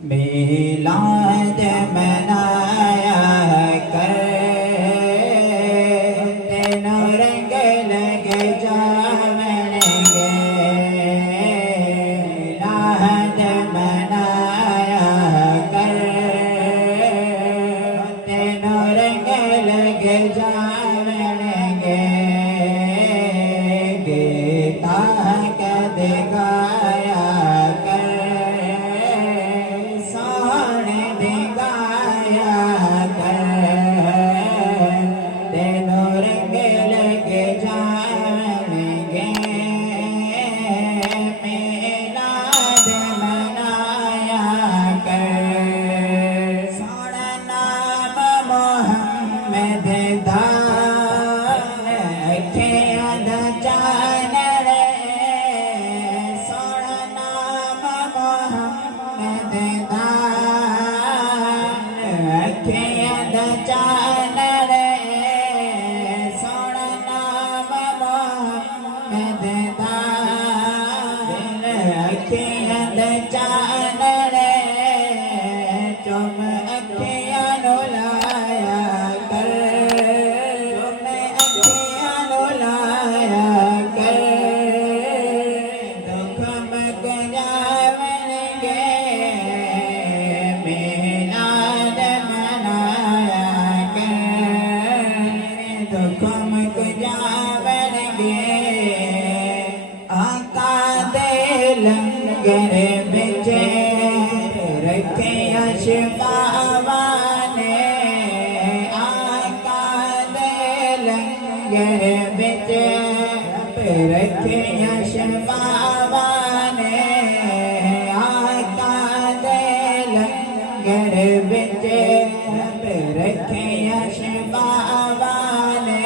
मिलाद मनाया कर, तेनों रंग लग जावणगे। मिलाद मनाया कर, तेनों रंग लग जावणगे। गीता कद गाया कर, सोहणे दे गाया कर, तेनों रंग लग जावणगे। मिलाद मनाया कर, सोहना नाम मोहम्मद दा अखियां दा चानण। सोहना नाम मोहम्मद दा अखियां दा चानण। सोहना नाम मोहम्मद दा अखियां दा चानण। चुम अखियां नु लाया कर, चुम अखियां नु लाया कर, दुख मक जावणगे। मिलाद मनाया कर, दुख मक जावणगे। आका दे लंगर बिच रखिया शिफावा ने। आका दे लंगर बिच रखिया शिफावा ने। आका दे लंगर बिच रखिया शिफावा ने।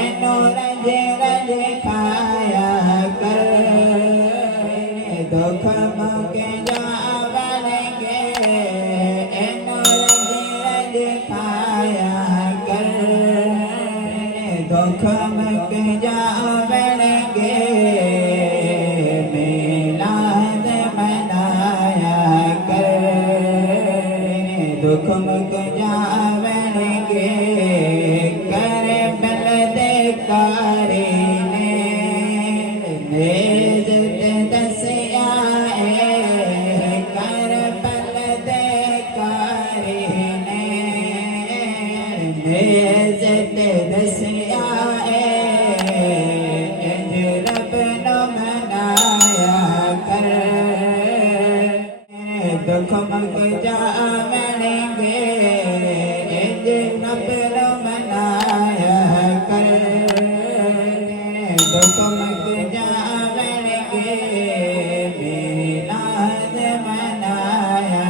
एनो रज रज खाया कर, दुख मुक जावणगे। एनो रज रज खाया कर, दुख मुक जावणगे। मिलाद मनाया कर, दुख मुक जावणगे। करबल दे कारी ने नेज़ ते दसिया है। करबल दे कारी ने नेज़ ते दसिया है। इंज रब नु मनाया कर, दुख मुक जावणगे। इंज रब नु मनाया कर, दुख मुक जावणगे। मिलाद मनाया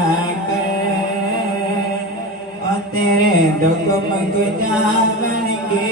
कर, और तेरे दुख मुक जावणगे।